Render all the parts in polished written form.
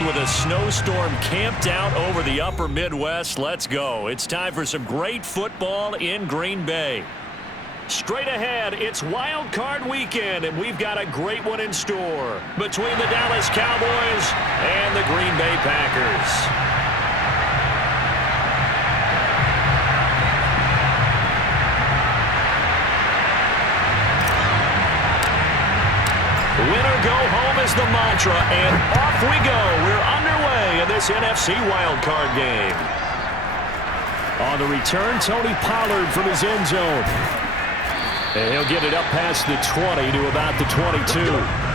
filled with a snowstorm camped out over the upper Midwest. Let's go. It's time for some great football in Green Bay. Straight ahead, it's Wild Card weekend, and we've got a great one in store between the Dallas Cowboys and the Green Bay Packers. Winner go home is the mantra, and off we go. We're underway in this NFC wildcard game. On the return, Tony Pollard from his end zone. And he'll get it up past the 20 to about the 22.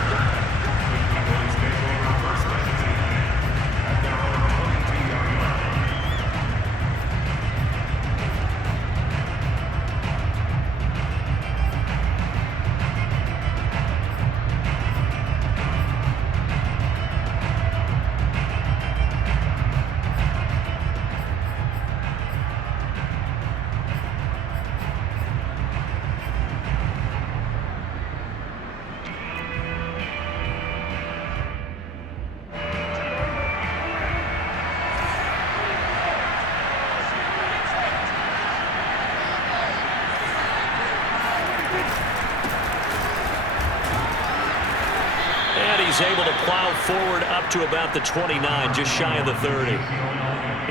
He's able to plow forward up to about the 29, just shy of the 30.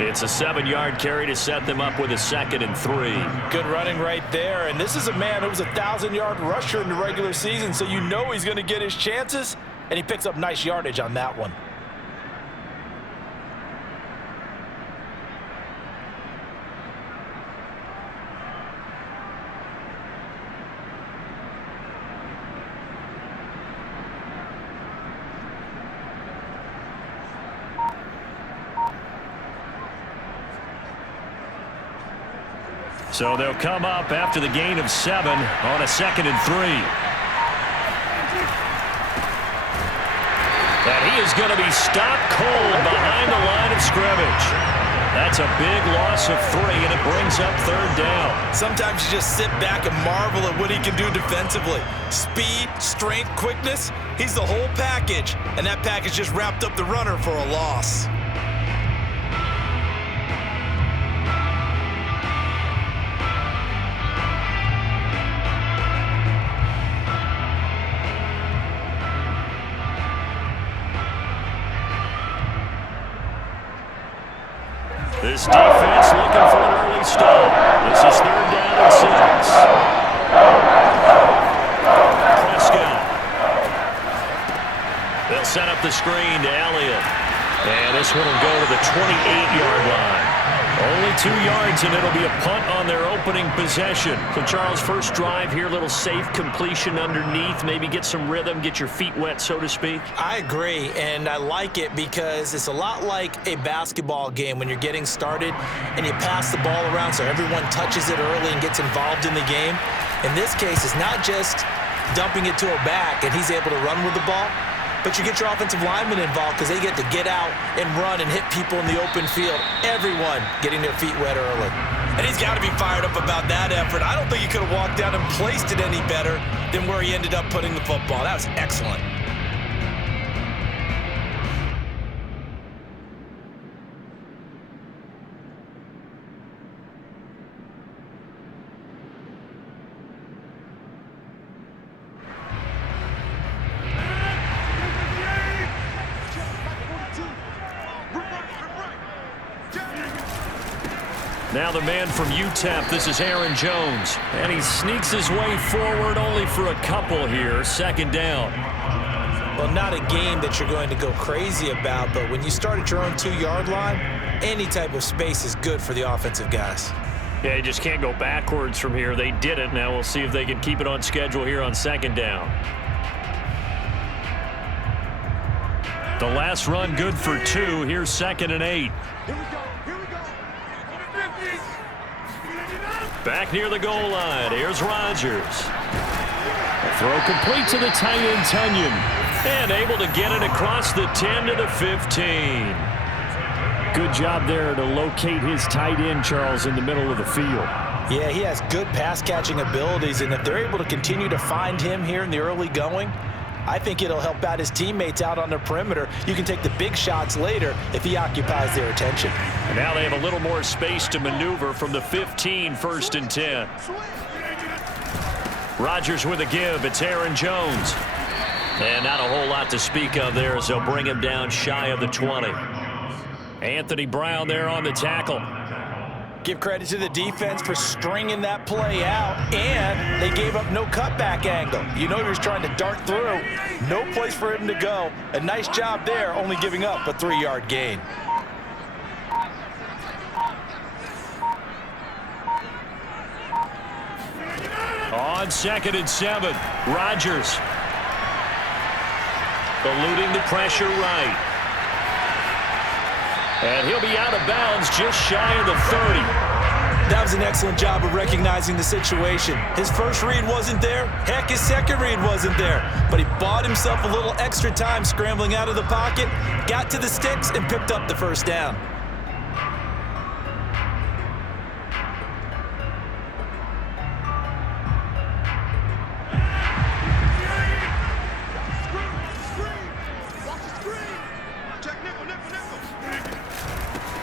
It's a 7-yard carry to set them up with a 2nd and 3. Good running right there, and this is a man who was a 1,000-yard rusher in the regular season, so you know he's going to get his chances, and he picks up nice yardage on that one. So they'll come up after the gain of 7 on a 2nd and 3. And he is going to be stopped cold behind the line of scrimmage. That's a big loss of 3, and it brings up 3rd down. Sometimes you just sit back and marvel at what he can do defensively. Speed, strength, quickness, he's the whole package. And that package just wrapped up the runner for a loss. This defense looking for an early start. This is 3rd down and 6. Prescott. They'll set up the screen to Elliott. And this one will go to the 28-yard line. Only 2 yards, and it'll be a punt on their opening possession. So, Charles, first drive here, little safe completion underneath. Maybe get some rhythm, get your feet wet, so to speak. I agree, and I like it because it's a lot like a basketball game when you're getting started and you pass the ball around so everyone touches it early and gets involved in the game. In this case, it's not just dumping it to a back and he's able to run with the ball, but you get your offensive linemen involved because they get to get out and run and hit people in the open field. Everyone getting their feet wet early. And he's got to be fired up about that effort. I don't think he could have walked down and placed it any better than where he ended up putting the football. That was excellent. Now the man from UTEP, this is Aaron Jones. And he sneaks his way forward only for a couple here. 2nd down. Well, not a game that you're going to go crazy about, but when you start at your own 2-yard line, any type of space is good for the offensive guys. Yeah, you just can't go backwards from here. They did it. Now we'll see if they can keep it on schedule here on 2nd down. The last run good for 2. Here's 2nd and 8. Back near the goal line. Here's Rodgers. A throw complete to the tight end, Tunyon. And able to get it across the 10 to the 15. Good job there to locate his tight end, Charles, in the middle of the field. Yeah, he has good pass-catching abilities, and if they're able to continue to find him here in the early going, I think it'll help out his teammates out on the perimeter. You can take the big shots later if he occupies their attention. And now they have a little more space to maneuver from the 15, 1st and 10. Rodgers with a give. It's Aaron Jones. And not a whole lot to speak of there as they'll bring him down shy of the 20. Anthony Brown there on the tackle. Give credit to the defense for stringing that play out, and they gave up no cutback angle. You know he was trying to dart through. No place for him to go. A nice job there, only giving up a 3-yard gain. On 2nd and 7, Rodgers. Eluding the pressure right. And he'll be out of bounds just shy of the 30. That was an excellent job of recognizing the situation. His first read wasn't there. Heck, his second read wasn't there. But he bought himself a little extra time scrambling out of the pocket, got to the sticks, and picked up the first down.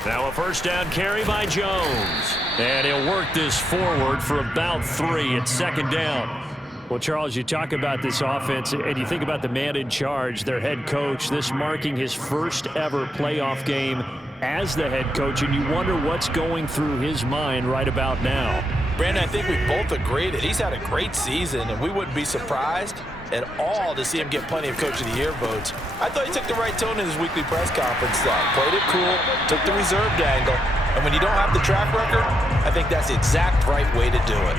Now a first down carry by Jones. And he'll work this forward for about 3 at 2nd down. Well, Charles, you talk about this offense, and you think about the man in charge, their head coach, this marking his first ever playoff game as the head coach, and you wonder what's going through his mind right about now. Brandon, I think we both agree that he's had a great season, and we wouldn't be surprised at all to see him get plenty of Coach of the Year votes. I thought he took the right tone in his weekly press conference. Played it cool, took the reserved angle, and when you don't have the track record, I think that's the exact right way to do it.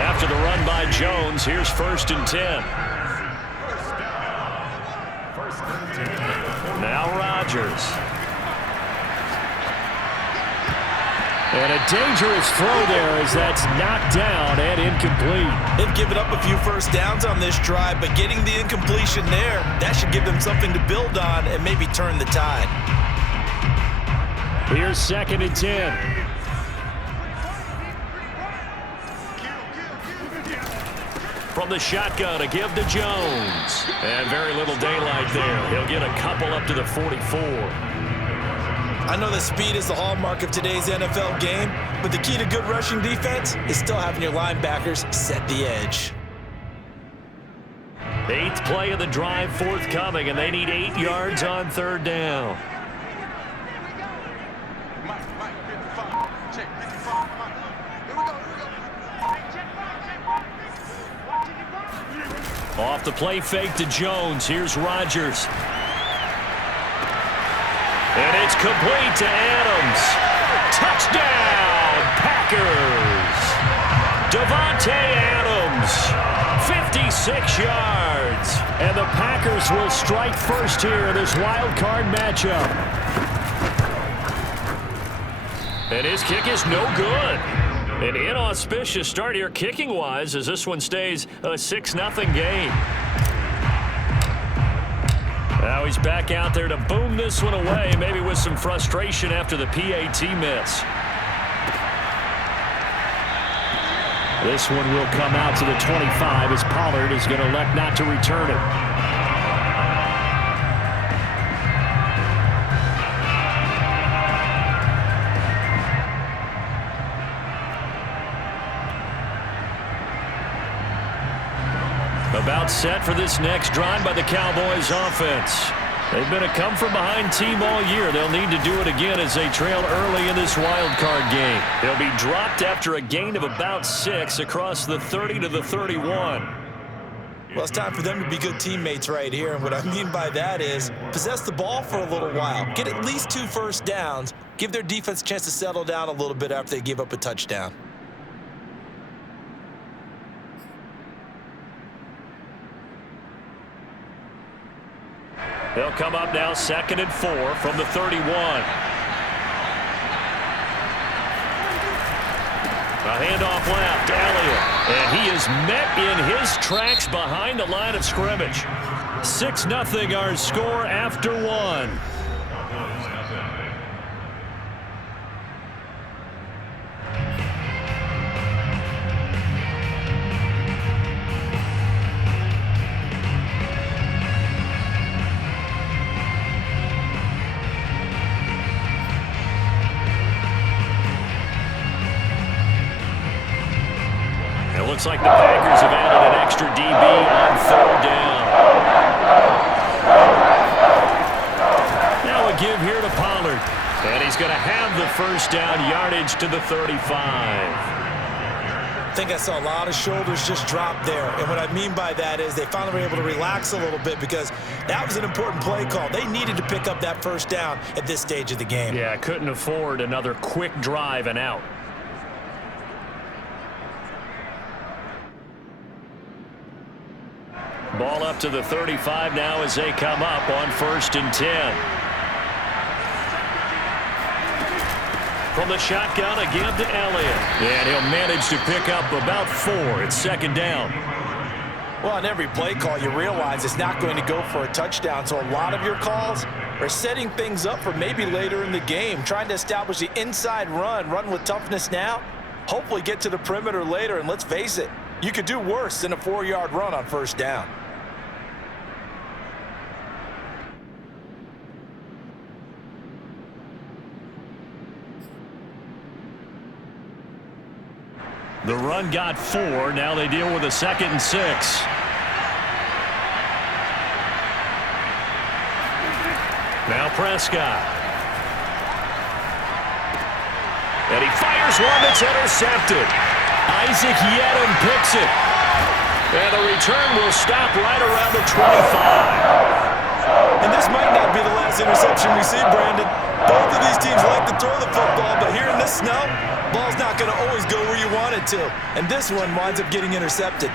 After the run by Jones, here's 1st and 10. Now Rodgers. And a dangerous throw there as that's knocked down and incomplete. They've given up a few first downs on this drive, but getting the incompletion there, that should give them something to build on and maybe turn the tide. Here's 2nd and 10. From the shotgun, a give to Jones. And very little daylight there. He'll get a couple up to the 44. I know that speed is the hallmark of today's NFL game, but the key to good rushing defense is still having your linebackers set the edge. 8th play of the drive forthcoming, and they need 8 yards on 3rd down. Off the play fake to Jones. Here's Rodgers. And it's complete to Adams. Touchdown, Packers. Davante Adams, 56 yards. And the Packers will strike first here in this wild card matchup. And his kick is no good. An inauspicious start here kicking-wise as this one stays a 6-0 game. Now he's back out there to boom this one away, maybe with some frustration after the PAT miss. This one will come out to the 25 as Pollard is going to elect not to return it. About set for this next drive by the Cowboys offense. They've been a come-from-behind team all year. They'll need to do it again as they trail early in this wild card game. They'll be dropped after a gain of about 6 across the 30 to the 31. Well, it's time for them to be good teammates right here, and what I mean by that is possess the ball for a little while, get at least 2 first downs, give their defense a chance to settle down a little bit after they give up a touchdown. They'll come up now 2nd and 4 from the 31. A handoff left, Elliott. And he is met in his tracks behind the line of scrimmage. 6-0 our score after 1. Looks like the Packers have added an extra DB on 3rd down. Now a give here to Pollard. And he's going to have the 1st down, yardage to the 35. I think I saw a lot of shoulders just drop there. And what I mean by that is they finally were able to relax a little bit because that was an important play call. They needed to pick up that 1st down at this stage of the game. Yeah, couldn't afford another quick drive and out. Ball up to the 35 now as they come up on 1st and 10. From the shotgun, again to Elliott. And he'll manage to pick up about 4. It's 2nd down. Well, on every play call, you realize it's not going to go for a touchdown. So a lot of your calls are setting things up for maybe later in the game, trying to establish the inside run with toughness now, hopefully get to the perimeter later. And let's face it, you could do worse than a 4-yard run on 1st down. The run got 4. Now they deal with a 2nd and 6. Now Prescott. And he fires one that's intercepted. Isaac Yedem picks it. And the return will stop right around the 25. And this might not be the last interception we see, Brandon. Both of these teams like to throw the football, but here in this snow, ball's not going to always go where you want it to. And this one winds up getting intercepted.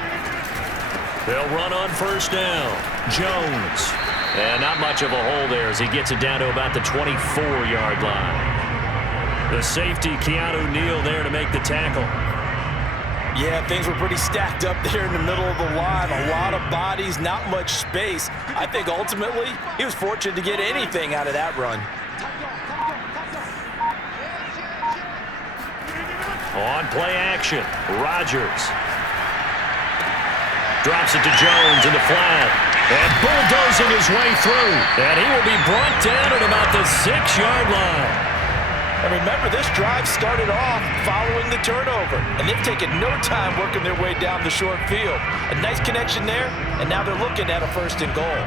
They'll run on 1st down. Jones. And not much of a hole there as he gets it down to about the 24-yard line. The safety, Keanu Neal, there to make the tackle. Yeah, things were pretty stacked up there in the middle of the line. A lot of bodies, not much space. I think ultimately he was fortunate to get anything out of that run. On play action, Rodgers. Drops it to Jones in the flat. And bulldozing his way through. And he will be brought down at about the 6-yard line. And remember, this drive started off following the turnover. And they've taken no time working their way down the short field. A nice connection there, and now they're looking at a 1st and goal.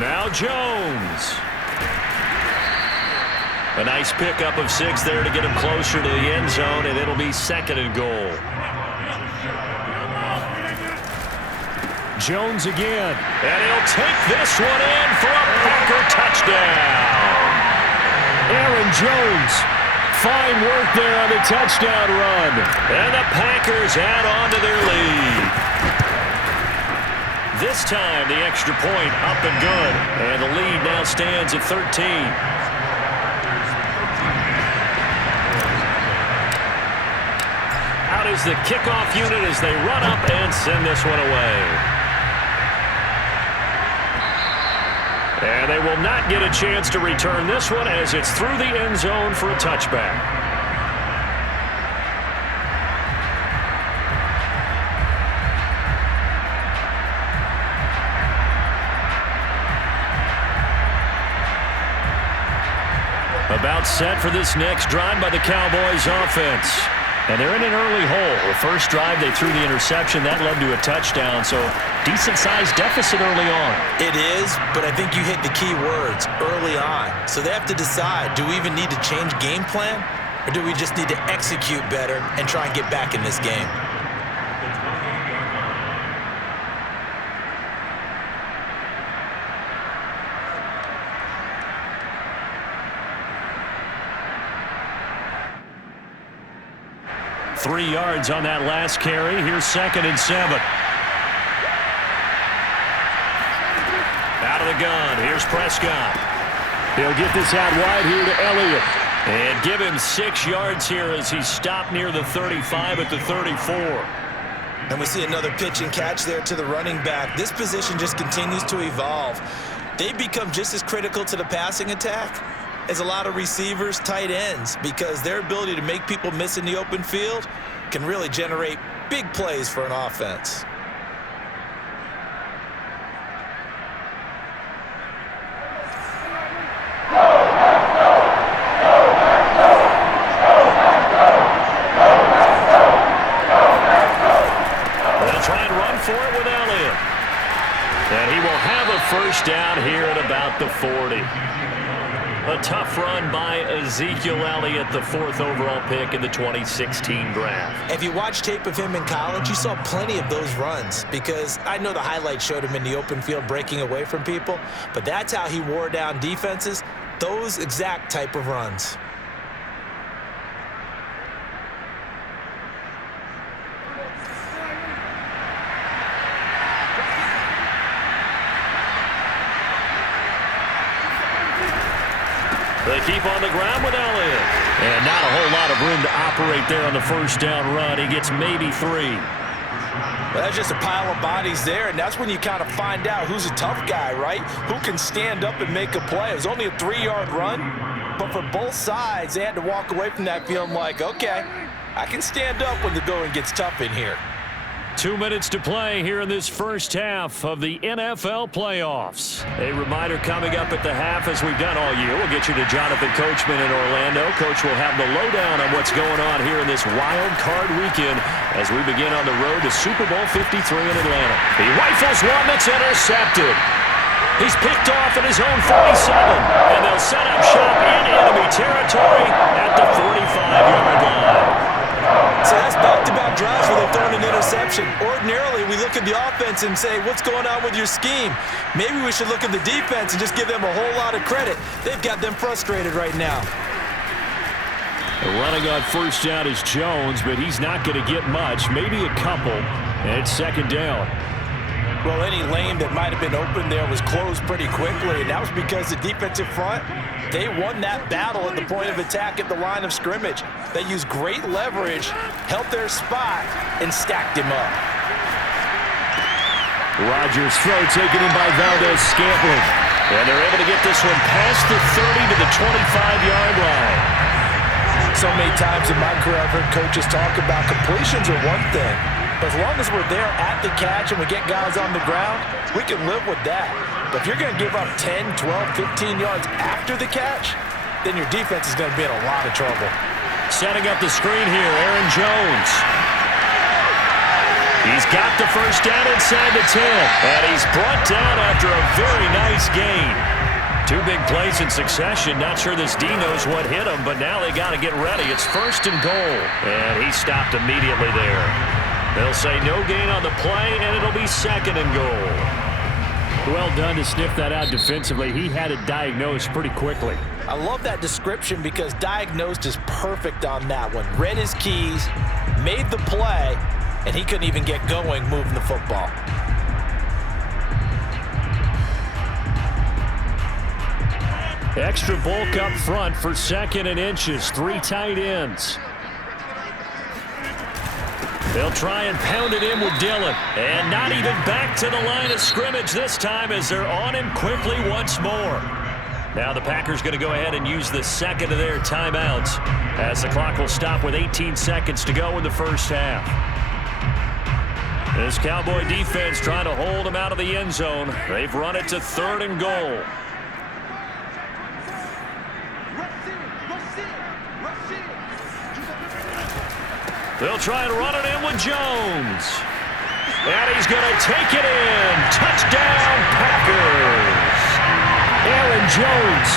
Now Jones. A nice pickup of 6 there to get him closer to the end zone, and it'll be 2nd and goal. Jones again, and he'll take this one in for a Packer touchdown. Aaron Jones, fine work there on the touchdown run, and the Packers add on to their lead. This time, the extra point up and good, and the lead now stands at 13. Out is the kickoff unit as they run up and send this one away. And they will not get a chance to return this one as it's through the end zone for a touchback. About set for this next drive by the Cowboys offense. And they're in an early hole. The first drive, they threw the interception. That led to a touchdown, so decent-sized deficit early on. It is, but I think you hit the key words, early on. So they have to decide, do we even need to change game plan, or do we just need to execute better and try and get back in this game? Three yards on that last carry. Here's 2nd and 7. Out of the gun. Here's Prescott. He'll get this out wide here to Elliott. And give him 6 yards here as he stopped near the 35 at the 34. And we see another pitch and catch there to the running back. This position just continues to evolve. They become just as critical to the passing attack as a lot of receivers, tight ends, because their ability to make people miss in the open field can really generate big plays for an offense. try and run for it with Elliott. And he will have a first down here at about the 40. A tough run by Ezekiel Elliott, the 4th overall pick in the 2016 draft. If you watch tape of him in college, you saw plenty of those runs, because I know the highlights showed him in the open field breaking away from people, but that's how he wore down defenses, those exact type of runs. They keep on the ground with Elliott. And not a whole lot of room to operate there on the first down run. He gets maybe 3. Well, that's just a pile of bodies there, and that's when you kind of find out who's a tough guy, right? Who can stand up and make a play. It was only a 3-yard run, but for both sides, they had to walk away from that feeling like, okay, I can stand up when the going gets tough in here. 2 minutes to play here in this first half of the NFL playoffs. A reminder coming up at the half, as we've done all year. We'll get you to Jonathan Coachman in Orlando. Coach will have the lowdown on what's going on here in this wild card weekend as we begin on the road to Super Bowl 53 in Atlanta. He rifles one that's intercepted. He's picked off at his own 47, and they'll set up shop in enemy territory at the 45-yard line. So that's back-to-back drives where they've thrown an interception. Ordinarily, we look at the offense and say, what's going on with your scheme? Maybe we should look at the defense and just give them a whole lot of credit. They've got them frustrated right now. The running on first down is Jones, but he's not going to get much, maybe a couple, and it's second down. Well, any lane that might have been open there was closed pretty quickly, and that was because the defensive front, they won that battle at the point of attack at the line of scrimmage. They used great leverage, held their spot, and stacked him up. Rodgers' throw taken in by Valdez-Scantling. And they're able to get this one past the 30 to the 25-yard line. So many times in my career, I've heard coaches talk about completions are one thing. But as long as we're there at the catch and we get guys on the ground, we can live with that. But if you're going to give up 10, 12, 15 yards after the catch, then your defense is going to be in a lot of trouble. Setting up the screen here, Aaron Jones. He's got the first down inside the 10. And he's brought down after a very nice gain. 2 big plays in succession. Not sure this D knows what hit him, but now they got to get ready. It's first and goal. And he stopped immediately there. They'll say no gain on the play, and it'll be second and goal. Well done to sniff that out defensively. He had it diagnosed pretty quickly. I love that description because diagnosed is perfect on that one. Read his keys, made the play, and he couldn't even get going moving the football. Extra bulk up front for second and inches. 3 tight ends. They'll try and pound it in with Dillon. And not even back to the line of scrimmage this time as they're on him quickly once more. Now the Packers going to go ahead and use the second of their timeouts as the clock will stop with 18 seconds to go in the first half. This Cowboy defense trying to hold them out of the end zone. They've run it to 3rd and goal. They'll try and run it in with Jones. And he's going to take it in. Touchdown, Packers. Aaron Jones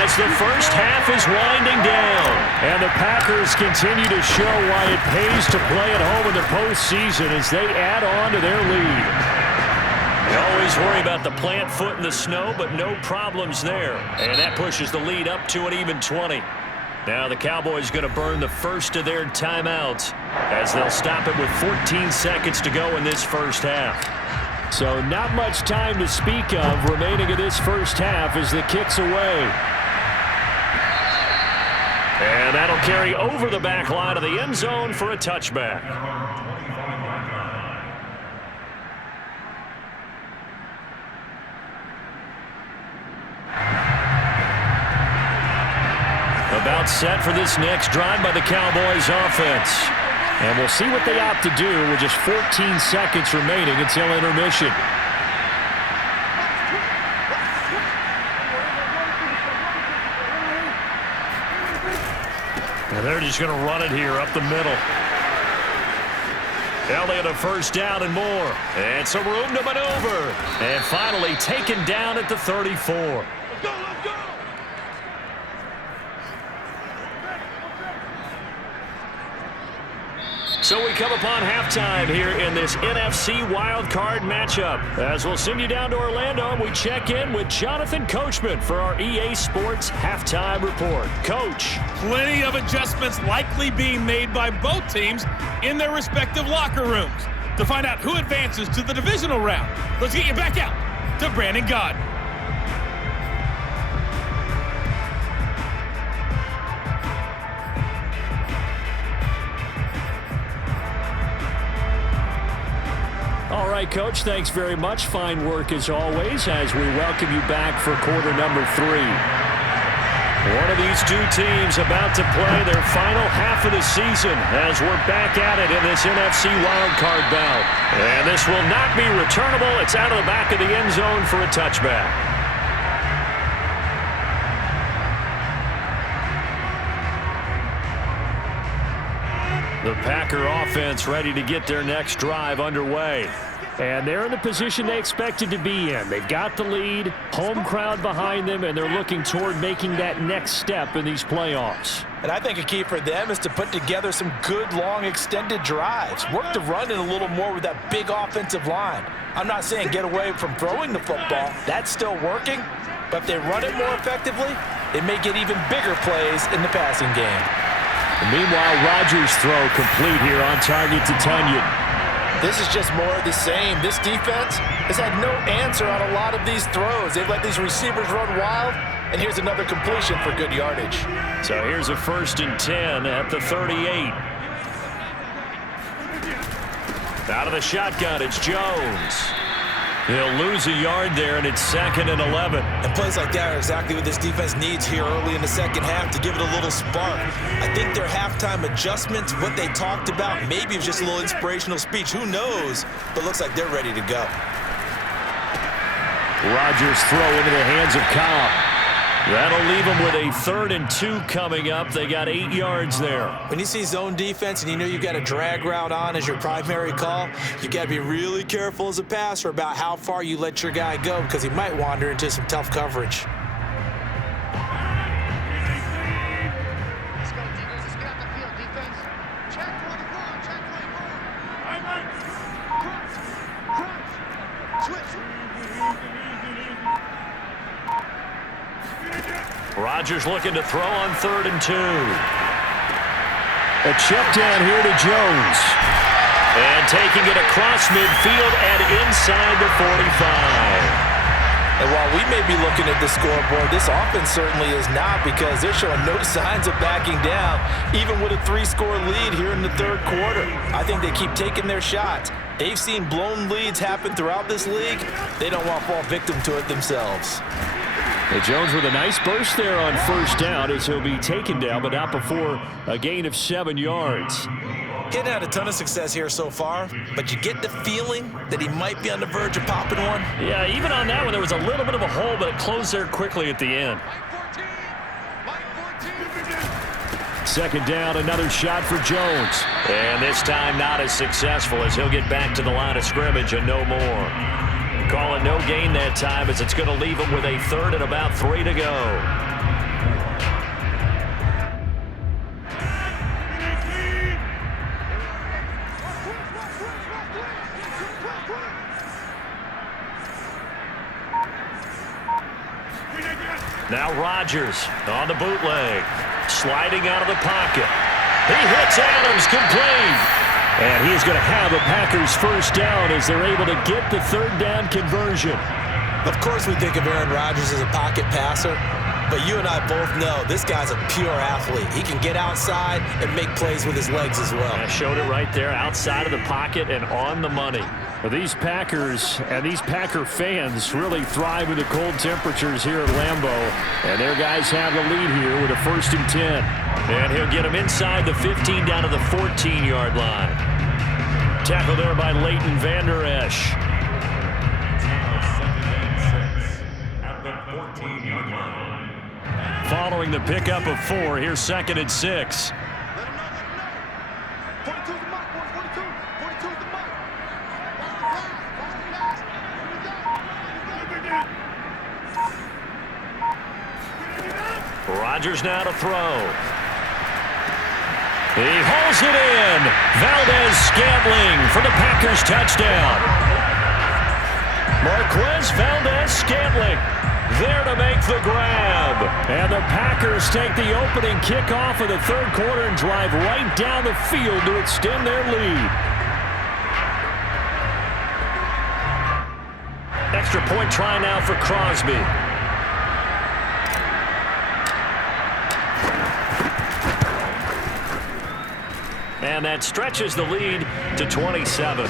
as the first half is winding down. And the Packers continue to show why it pays to play at home in the postseason as they add on to their lead. They always worry about the plant foot in the snow, but no problems there. And that pushes the lead up to an even 20. Now the Cowboys going to burn the first of their timeouts as they'll stop it with 14 seconds to go in this first half. So not much time to speak of remaining in this first half as the kick's away. And that'll carry over the back line of the end zone for a touchback. About set for this next drive by the Cowboys offense. And we'll see what they opt to do with just 14 seconds remaining until intermission. And they're just going to run it here up the middle. Elliott a first down and more. And some room to maneuver. And finally taken down at the 34. Let's go, let's go! So we come upon halftime here in this NFC wildcard matchup. As we'll send you down to Orlando, and we check in with Jonathan Coachman for our EA Sports Halftime Report. Coach. Plenty of adjustments likely being made by both teams in their respective locker rooms. To find out who advances to the divisional round, let's get you back out to Brandon God. All right, Coach, thanks very much. Fine work as always as we welcome you back for quarter number 3. One of these two teams about to play their final half of the season as we're back at it in this NFC wildcard bout. And this will not be returnable. It's out of the back of the end zone for a touchback. The Packer offense ready to get their next drive underway. And they're in the position they expected to be in. They've got the lead, home crowd behind them, and they're looking toward making that next step in these playoffs. And I think a key for them is to put together some good, long, extended drives. Work the run in a little more with that big offensive line. I'm not saying get away from throwing the football. That's still working. But if they run it more effectively, they may get even bigger plays in the passing game. Meanwhile, Rodgers' throw complete here on target to Tunyon. This is just more of the same. This defense has had no answer on a lot of these throws. They've let these receivers run wild, and here's another completion for good yardage. So here's a 1st and 10 at the 38. Out of the shotgun, it's Jones. He'll lose a yard there, and it's 2nd and 11. And plays like that are exactly what this defense needs here early in the second half to give it a little spark. I think their halftime adjustments, what they talked about, maybe it was just a little inspirational speech. Who knows? But looks like they're ready to go. Rodgers' throw into the hands of Cobb. That'll leave them with a 3rd and 2 coming up. They got 8 yards there. When you see zone defense and you know you've got a drag route on as your primary call, you got to be really careful as a passer about how far you let your guy go because he might wander into some tough coverage. Let's go, defense. Let's get out the field, defense. Check 24, check 24. Crunch. Switch. Rodgers looking to throw on 3rd and 2. A check down here to Jones. And taking it across midfield and inside the 45. And while we may be looking at the scoreboard, this offense certainly is not because they're showing no signs of backing down, even with a 3-score lead here in the 3rd quarter. I think they keep taking their shots. They've seen blown leads happen throughout this league. They don't want to fall victim to it themselves. And Jones with a nice burst there on 1st down as he'll be taken down, but not before a gain of 7 yards. He hadn't had a ton of success here so far, but you get the feeling that he might be on the verge of popping one. Yeah, even on that one, there was a little bit of a hole, but it closed there quickly at the end. Line 14. 2nd down, another shot for Jones. And this time not as successful as he'll get back to the line of scrimmage and no more. Call it no gain that time as it's going to leave him with a 3rd and about 3 to go. Now Rodgers on the bootleg. Sliding out of the pocket. He hits Adams complete. And he's going to have a Packers 1st down as they're able to get the 3rd down conversion. Of course we think of Aaron Rodgers as a pocket passer, but you and I both know this guy's a pure athlete. He can get outside and make plays with his legs as well. I showed it right there, outside of the pocket and on the money. Well, these Packers and these Packer fans really thrive in the cold temperatures here at Lambeau. And their guys have the lead here with a 1st and 10. And he'll get them inside the 15 down to the 14-yard line. Tackle there by Leighton Vander Esch. Following the pickup of 4, here's 2nd and 6. Let him know. 42's the mark, boys. 42. 42's the Rodgers now to throw. He hauls it in. Valdez-Scantling for the Packers touchdown. Marquez Valdez-Scantling there to make the grab. And the Packers take the opening kickoff of the third quarter and drive right down the field to extend their lead. Extra point try now for Crosby. And that stretches the lead to 27.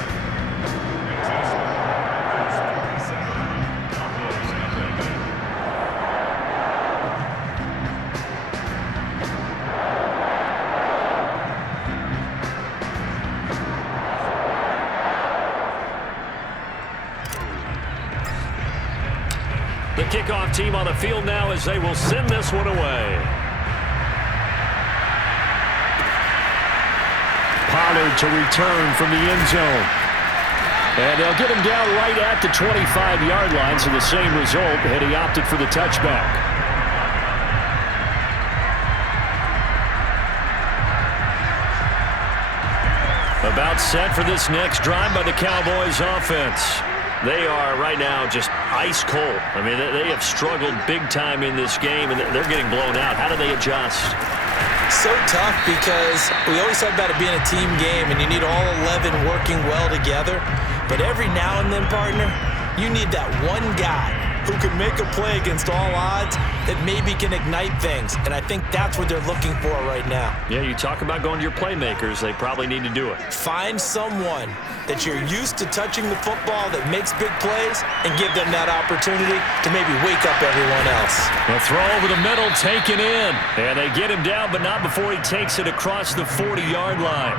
The kickoff team on the field now as they will send this one away. Pollard to return from the end zone. And they'll get him down right at the 25-yard line, so the same result had he opted for the touchback. About set for this next drive by the Cowboys offense. They are right now just ice cold. I mean, they have struggled big time in this game, and they're getting blown out. How do they adjust? So tough because we always talk about it being a team game, and you need all 11 working well together. But every now and then, partner, you need that one guy who can make a play against all odds that maybe can ignite things. And I think that's what they're looking for right now. Yeah, you talk about going to your playmakers. They probably need to do it. Find someone that you're used to touching the football that makes big plays and give them that opportunity to maybe wake up everyone else. A throw over the middle, taken in. And they get him down, but not before he takes it across the 40-yard line.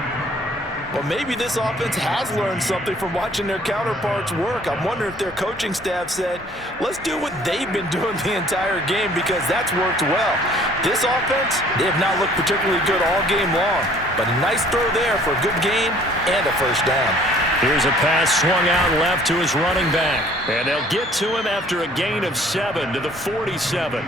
Well, maybe this offense has learned something from watching their counterparts work. I'm wondering if their coaching staff said, let's do what they've been doing the entire game because that's worked well. This offense, they have not looked particularly good all game long, but a nice throw there for a good gain and a first down. Here's a pass swung out left to his running back. And they'll get to him after a gain of 7 to the 47.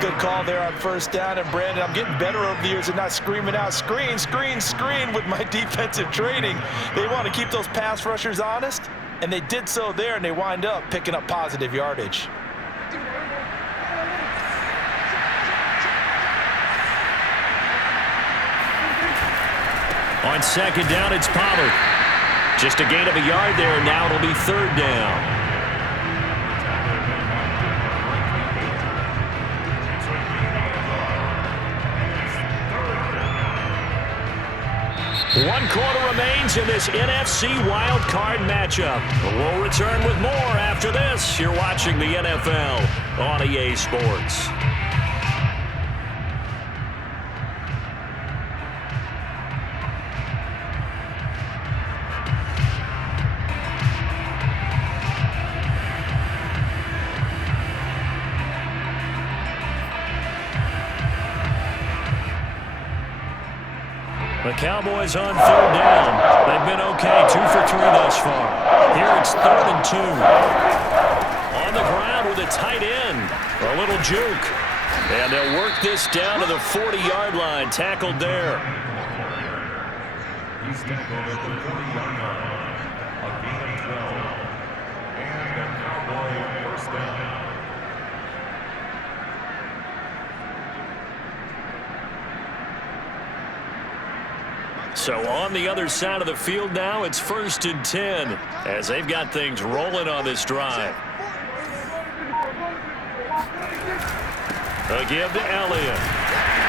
Good call there on first down. And, Brandon, I'm getting better over the years and not screaming out, screen, screen, screen with my defensive training. They want to keep those pass rushers honest, and they did so there, and they wind up picking up positive yardage. On second down, it's Pollard. Just a gain of a yard there, and now it'll be third down. One quarter remains in this NFC wildcard matchup. We'll return with more after this. You're watching the NFL on EA Sports. The Cowboys on third down. They've been okay, 2 for 3 thus far. Here it's 3rd and 2. On the ground with a tight end. A little juke. And they'll work this down to the 40-yard line. Tackled there. He's tackled at the 40-yard line. A gain of 12. And a Cowboy first down. So on the other side of the field now, it's 1st and 10 as they've got things rolling on this drive. A give to Elliott.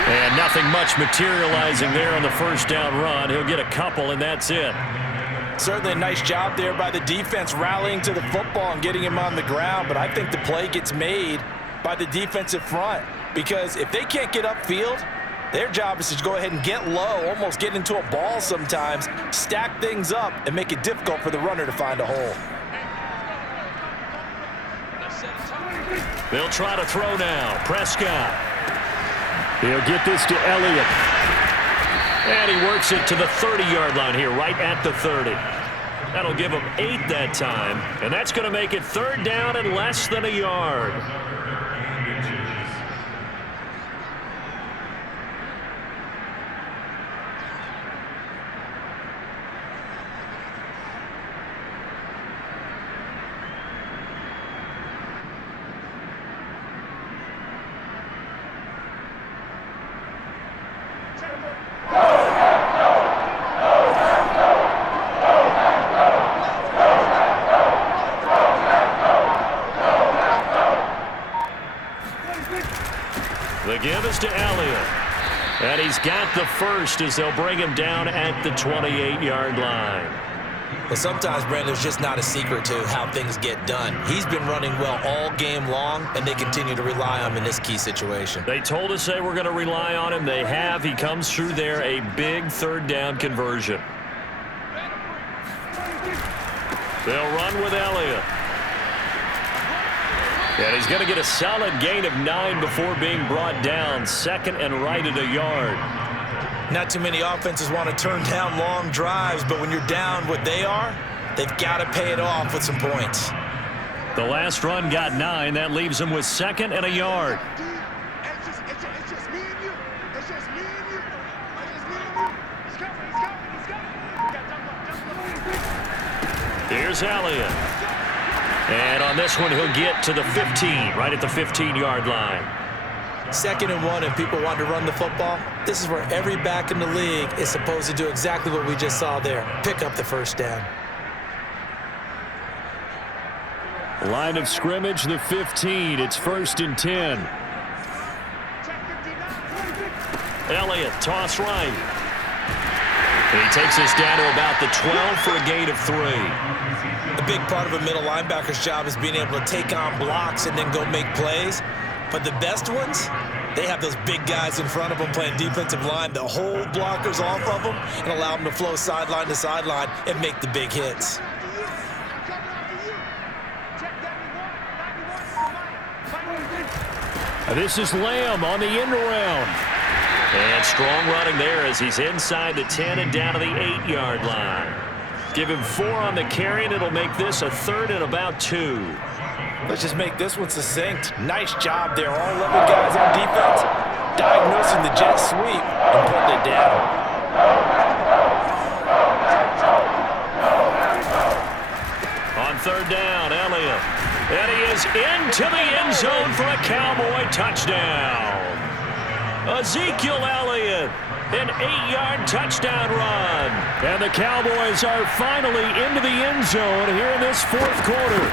And nothing much materializing there on the first down run. He'll get a couple, and that's it. Certainly a nice job there by the defense rallying to the football and getting him on the ground, but I think the play gets made by the defensive front because if they can't get upfield, their job is to go ahead and get low, almost get into a ball sometimes, stack things up, and make it difficult for the runner to find a hole. They'll try to throw now. Prescott. He'll get this to Elliott. And he works it to the 30-yard line here, right at the 30. That'll give him 8 that time, and that's going to make it 3rd down and less than a yard. give is to Elliott. And he's got the first as they'll bring him down at the 28-yard line. Well, sometimes, Brandon, there's just not a secret to how things get done. He's been running well all game long, and they continue to rely on him in this key situation. They told us they were going to rely on him. They have. He comes through there, a big third down conversion. They'll run with Elliott. And he's going to get a solid gain of 9 before being brought down. Second and right at a yard. Not too many offenses want to turn down long drives, but when you're down what they are, they've got to pay it off with some points. The last run got 9. That leaves them with second and a yard. It's just me and you. It's just me and you. It's just me and you. He's coming. He's coming. Here's Elliott. And on this one, he'll get to the 15, right at the 15-yard line. 2nd and 1, and people want to run the football. This is where every back in the league is supposed to do exactly what we just saw there. Pick up the first down. Line of scrimmage, the 15. It's 1st and 10. Elliott, toss right. And he takes us down to about the 12 for a gain of 3. A big part of a middle linebacker's job is being able to take on blocks and then go make plays. But the best ones, they have those big guys in front of them playing defensive line that hold blockers off of them and allow them to flow sideline to sideline and make the big hits. This is Lamb on the end around. And strong running there as he's inside the 10 and down to the 8-yard line. Give him 4 on the carry, and it'll make this a 3rd and about 2. Let's just make this one succinct. Nice job there. All 11 guys on defense diagnosing the jet sweep and putting it down. On 3rd down, Elliott. And he is into the end zone for a Cowboy touchdown. Ezekiel Elliott, an 8-yard touchdown run. And the Cowboys are finally into the end zone here in this 4th quarter.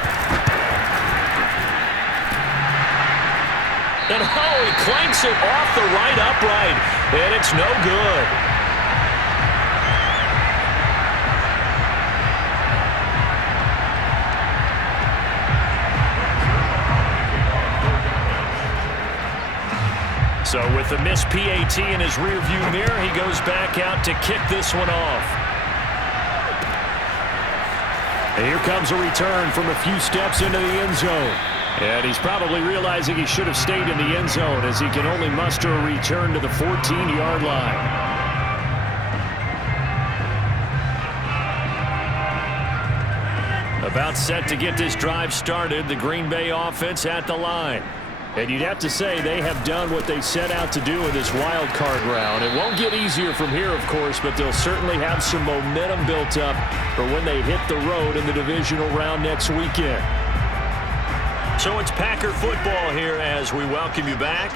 And he clanks it off the right upright, and it's no good. So with the missed PAT in his rearview mirror, he goes back out to kick this one off. And here comes a return from a few steps into the end zone. And he's probably realizing he should have stayed in the end zone as he can only muster a return to the 14-yard line. About set to get this drive started, the Green Bay offense at the line. And you'd have to say they have done what they set out to do in this wild card round. It won't get easier from here, of course, but they'll certainly have some momentum built up for when they hit the road in the divisional round next weekend. So it's Packer football here as we welcome you back.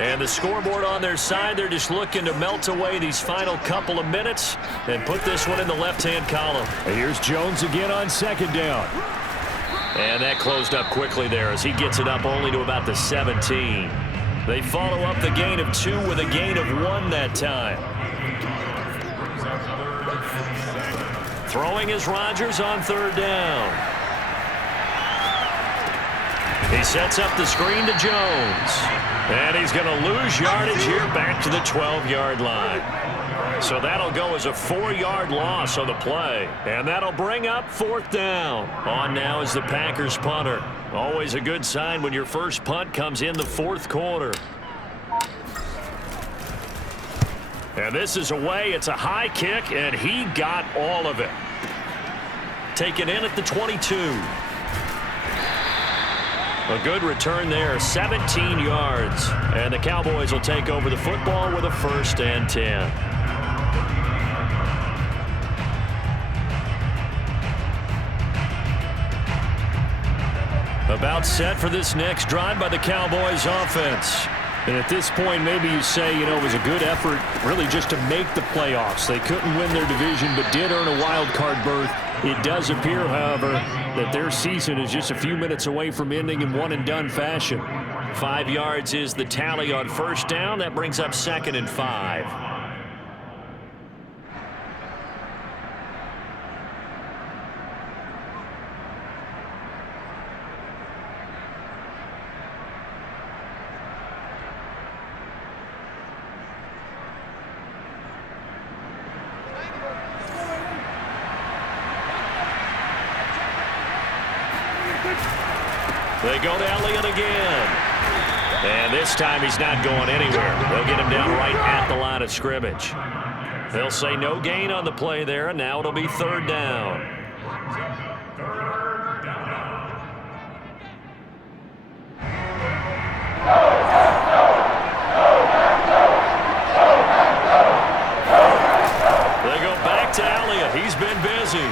And the scoreboard on their side, they're just looking to melt away these final couple of minutes and put this one in the left-hand column. And here's Jones again on 2nd down. And that closed up quickly there as he gets it up only to about the 17. They follow up the gain of 2 with a gain of 1 that time. Throwing is Rodgers on 3rd down. He sets up the screen to Jones. And he's going to lose yardage here back to the 12-yard line. So that'll go as a 4-yard loss on the play. And that'll bring up 4th down. On now is the Packers punter. Always a good sign when your first punt comes in the 4th quarter. And this is away. It's a high kick, and he got all of it. Taken in at the 22. A good return there, 17 yards. And the Cowboys will take over the football with a 1st and 10. About set for this next drive by the Cowboys offense. And at this point, maybe you say, you know, it was a good effort really just to make the playoffs. They couldn't win their division, but did earn a wild card berth. It does appear, however, that their season is just a few minutes away from ending in one-and-done fashion. 5 yards is the tally on first down. That brings up 2nd and 5. They go to Elliott again. And this time he's not going anywhere. They'll get him down right at the line of scrimmage. They'll say no gain on the play there, and now it'll be 3rd down. They go back to Elliott. He's been busy.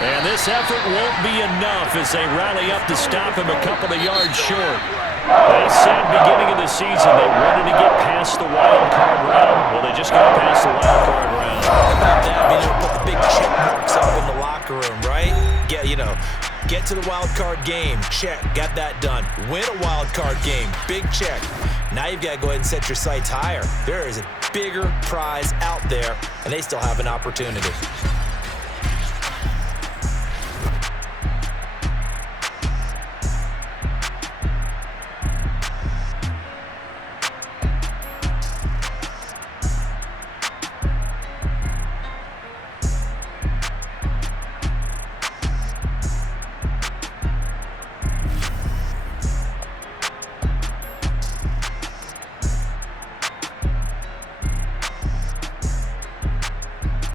And this effort won't be enough as they rally up to stop him a couple of yards short. They said beginning of the season they wanted to get past the wild card round. Well, they just got past the wild card round. How about that? Being able to put the big check marks up in the locker room, right? Get to the wild card game. Check. Got that done. Win a wild card game. Big check. Now you've got to go ahead and set your sights higher. There is a bigger prize out there, and they still have an opportunity.